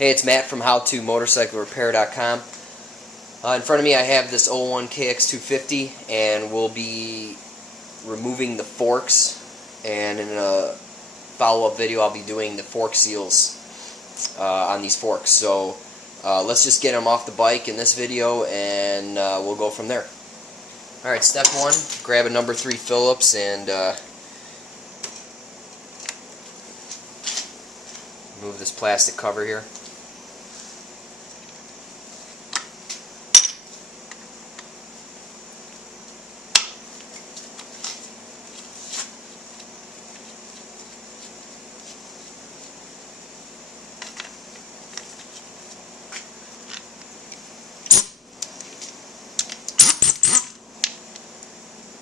Hey, it's Matt from HowToMotorcycleRepair.com. In front of me I have this 01 KX250, and we'll be removing the forks, and in a follow-up video I'll be doing the fork seals on these forks. So let's just get them off the bike in this video, and we'll go from there. Alright, step one, grab a number 3 Phillips and remove this plastic cover here.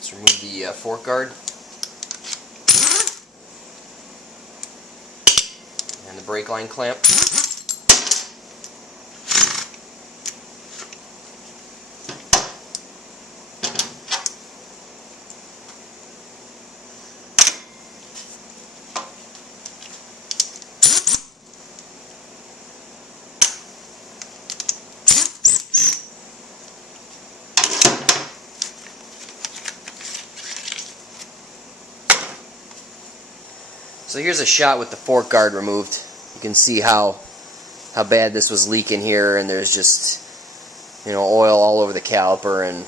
Let's remove the fork guard and the brake line clamp. So here's a shot with the fork guard removed. You can see how bad this was leaking here, and there's just, you know, oil all over the caliper, and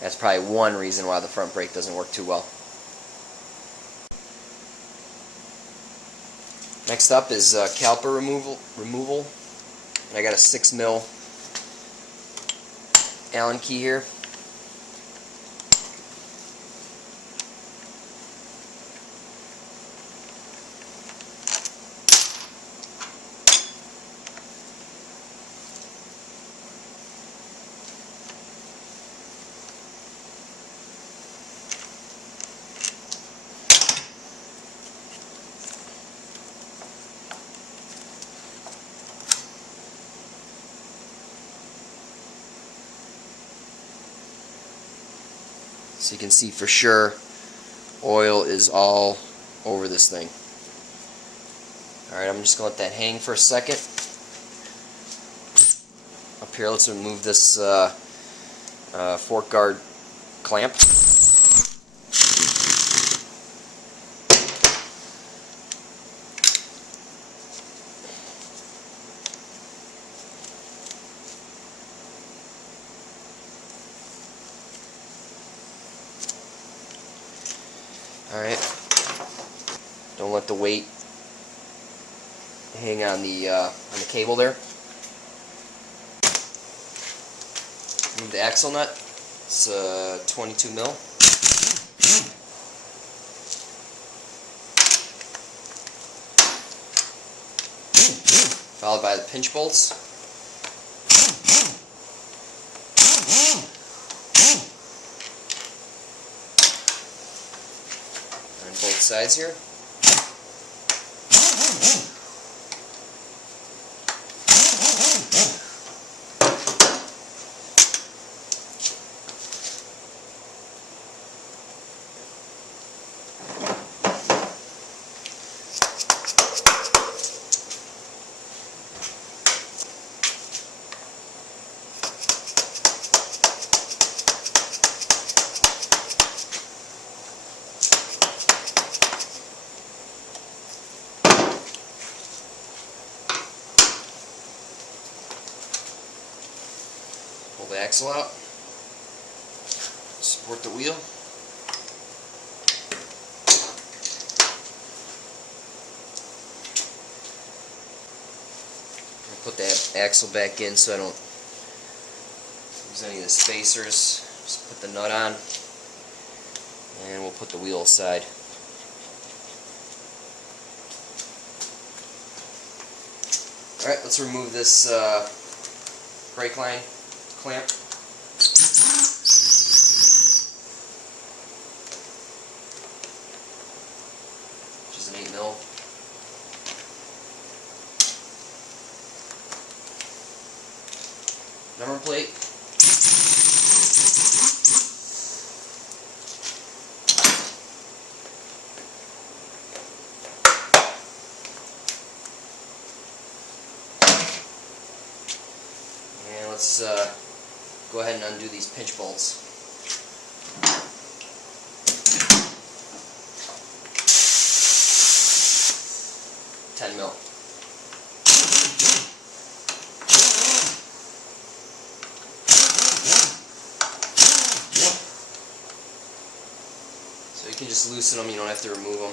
that's probably one reason why the front brake doesn't work too well. Next up is caliper removal. And I got a 6mm Allen key here. So you can see for sure oil is all over this thing. Alright, I'm just going to let that hang for a second. Up here, let's remove this fork guard clamp. Alright, don't let the weight hang on the cable there. Move the axle nut. It's 22mm. Followed by the pinch bolts. Both sides here. Pull the axle out, support the wheel. I'll put that axle back in so I don't use any of the spacers. Just put the nut on, and we'll put the wheel aside. Alright, let's remove this brake line clamp. Which is an 8mm. Number plate. let's go ahead and undo these pinch bolts. $10 mil. So you can just loosen them, you don't have to remove them.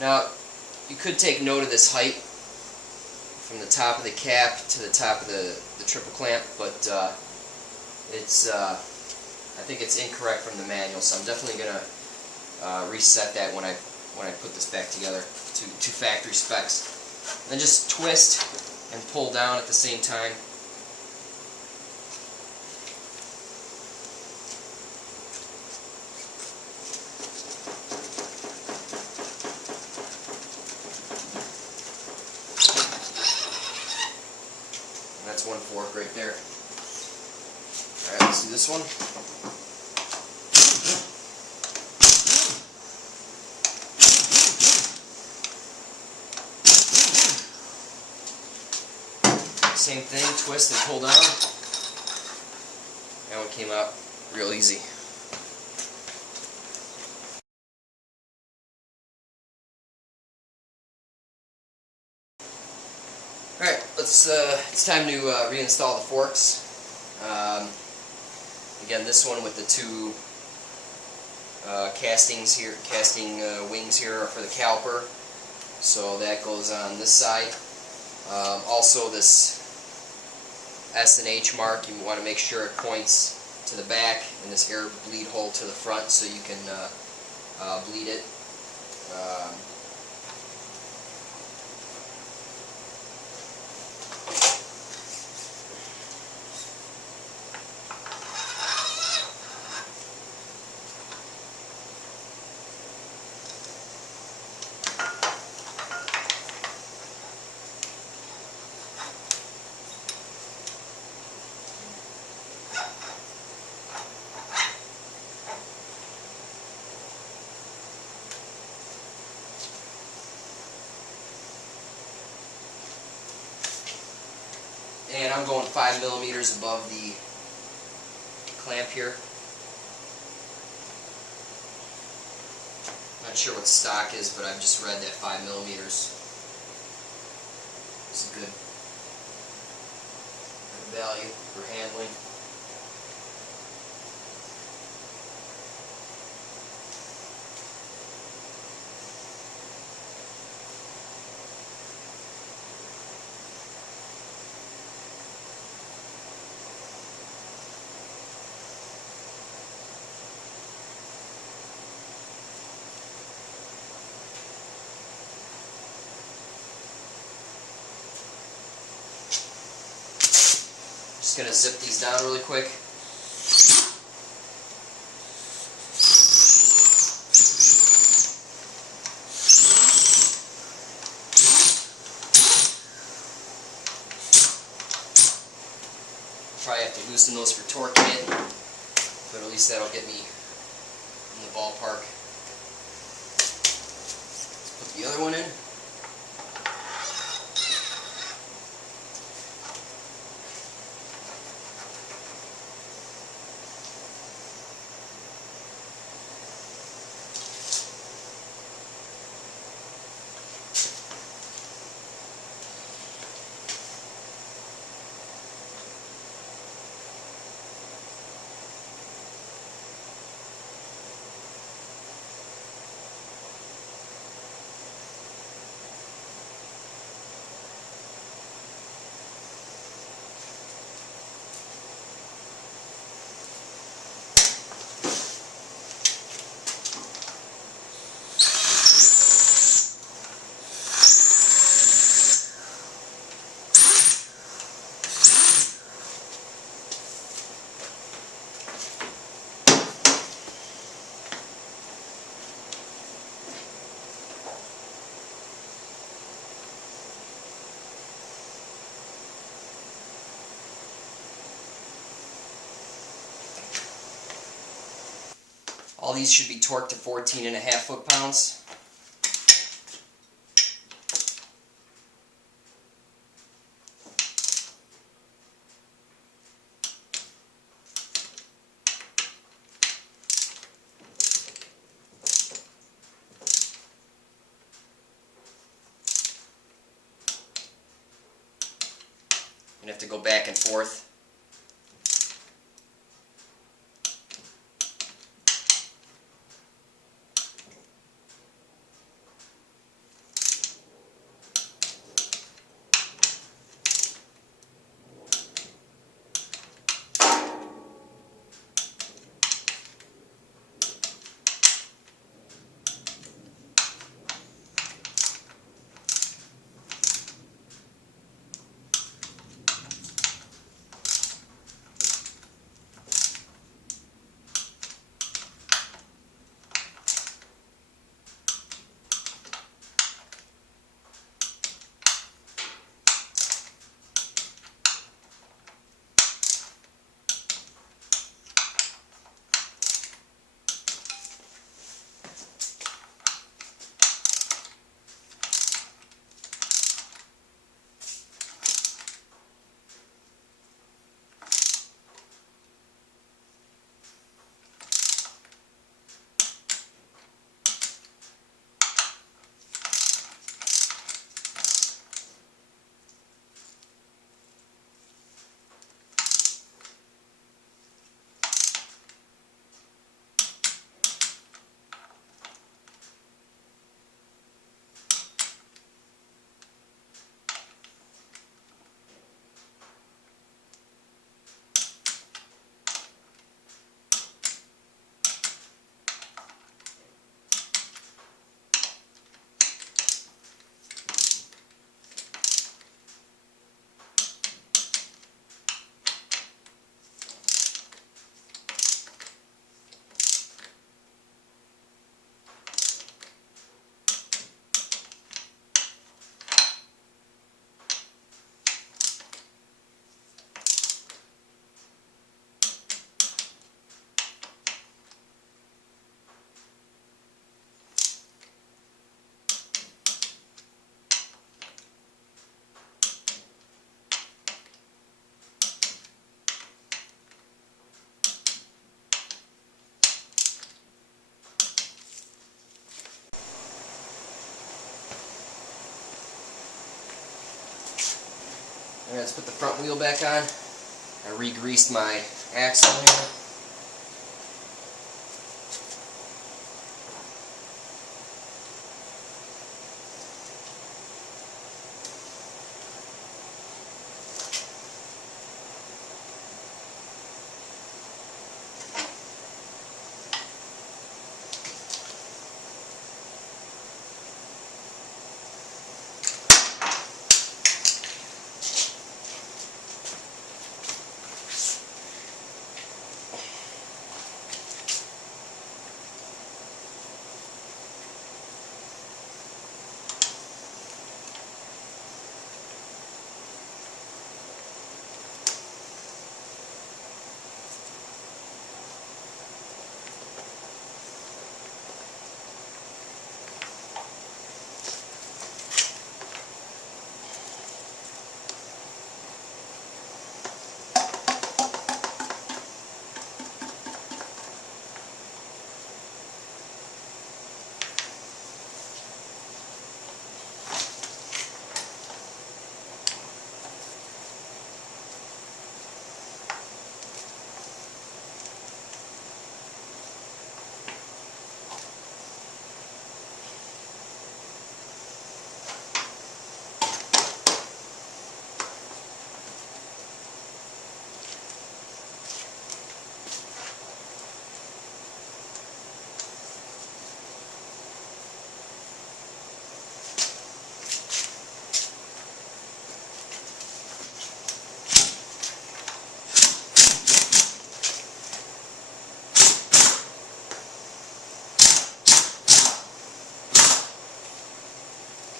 Now, you could take note of this height from the top of the cap to the top of the triple clamp, but it's I think it's incorrect from the manual, so I'm definitely going to reset that when I put this back together to factory specs. Then just twist and pull down at the same time. And that's one fork right there. Alright, let's do this one. Same thing, twist and pull down. That one came out real easy. Alright, it's time to reinstall the forks. Again, this one with the two casting wings here are for the caliper. So that goes on this side. Also, this S and H mark, you want to make sure it points to the back, and this air bleed hole to the front so you can bleed it. And I'm going 5 millimeters above the clamp here. Not sure what stock is, but I've just read that 5 millimeters is a good value for handling. Just going to zip these down really quick. Probably have to loosen those for torquing it, but at least that'll get me in the ballpark. Let's put the other one in. All these should be torqued to 14.5 foot-pounds. have to go back and forth. Alright, let's put the front wheel back on. I re-greased my axle here.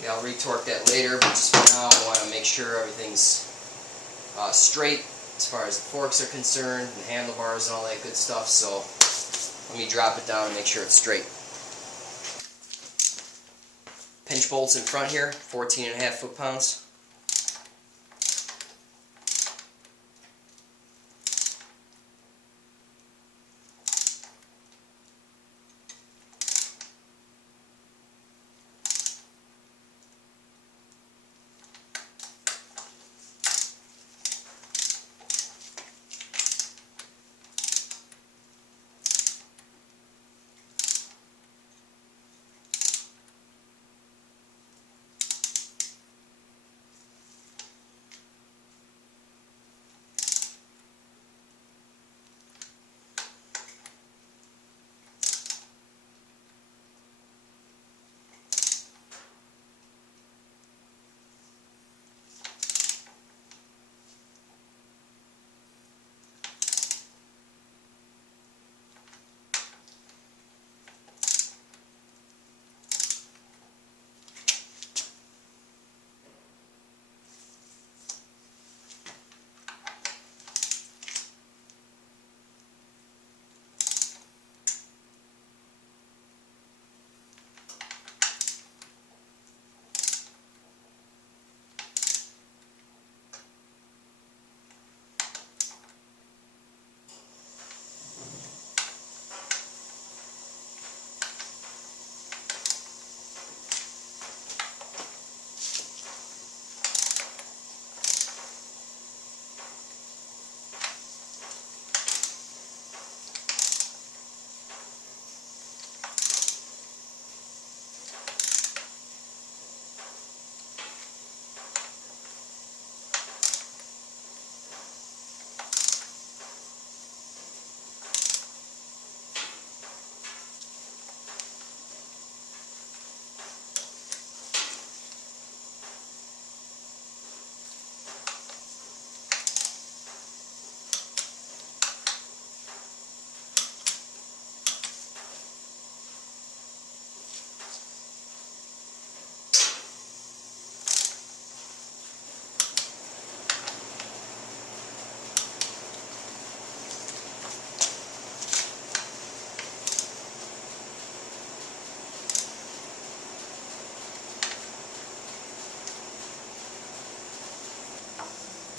Okay, I'll retorque that later, but just for now I want to make sure everything's straight as far as the forks are concerned, the handlebars and all that good stuff, so let me drop it down and make sure it's straight. Pinch bolts in front here, 14.5 foot-pounds.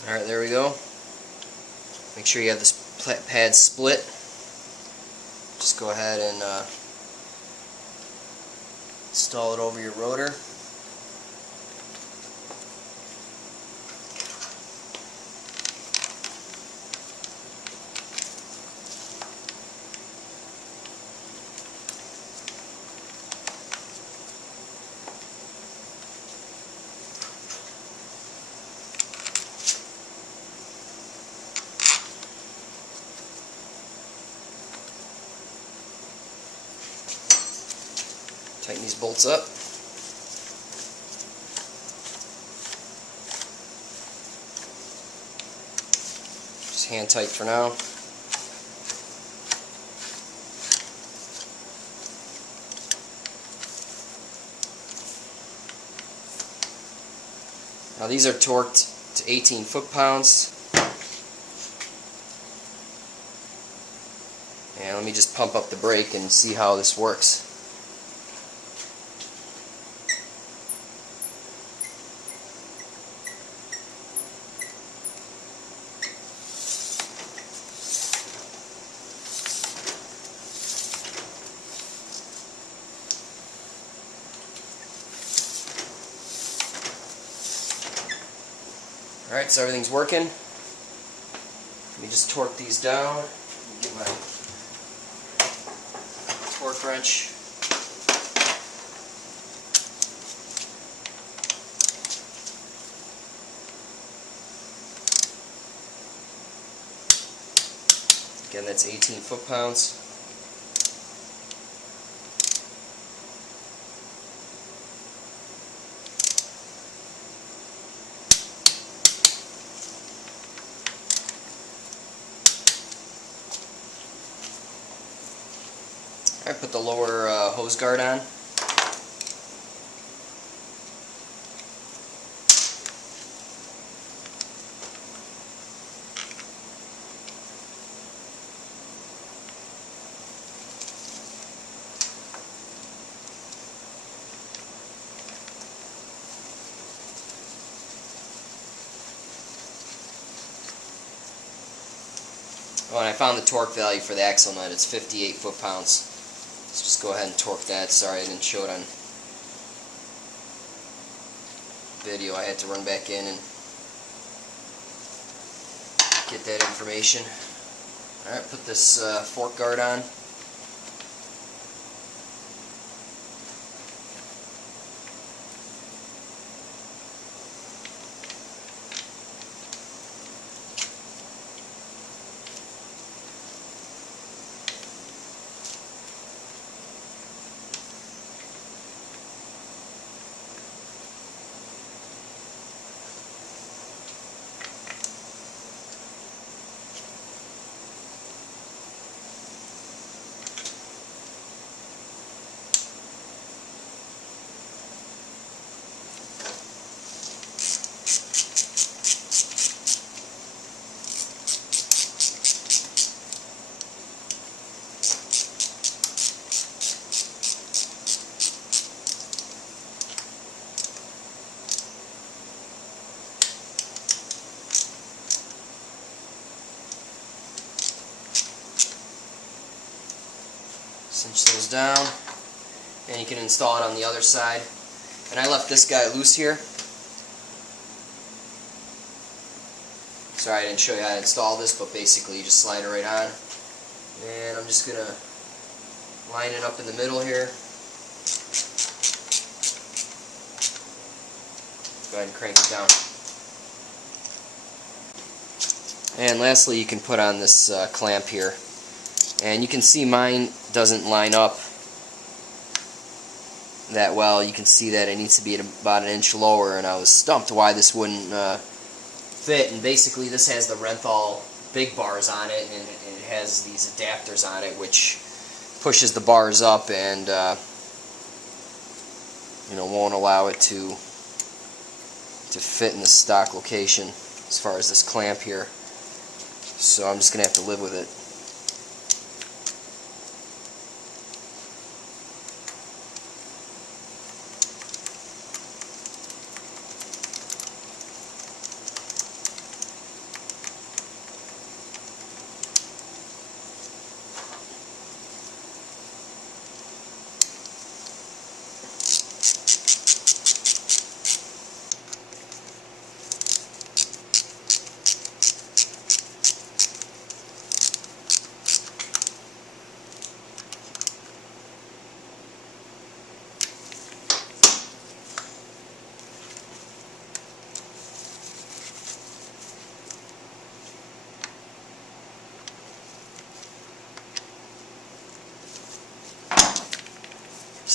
Alright, there we go. Make sure you have this pad split. Just go ahead and install it over your rotor. Tighten these bolts up. Just hand tight for now. Now these are torqued to 18 foot-pounds. And let me just pump up the brake and see how this works. Alright, so everything's working. Let me just torque these down. Get my torque wrench. Again, that's 18 foot-pounds. I put the lower hose guard on. Oh, and I found the torque value for the axle nut. It's 58 foot-pounds. Let's just go ahead and torque that. Sorry I didn't show it on video. I had to run back in and get that information. Alright, put this fork guard on. Cinch those down, and you can install it on the other side. And I left this guy loose here. Sorry I didn't show you how to install this, but basically you just slide it right on. And I'm just going to line it up in the middle here. Go ahead and crank it down. And lastly, you can put on this clamp here. And you can see mine doesn't line up that well. You can see that it needs to be at about an inch lower, and I was stumped why this wouldn't fit. And basically this has the Renthal big bars on it, and it has these adapters on it which pushes the bars up and won't allow it to fit in the stock location as far as this clamp here. So I'm just going to have to live with it.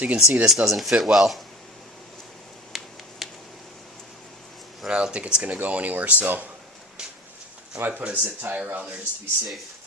So you can see this doesn't fit well. But I don't think it's going to go anywhere, so I might put a zip tie around there just to be safe.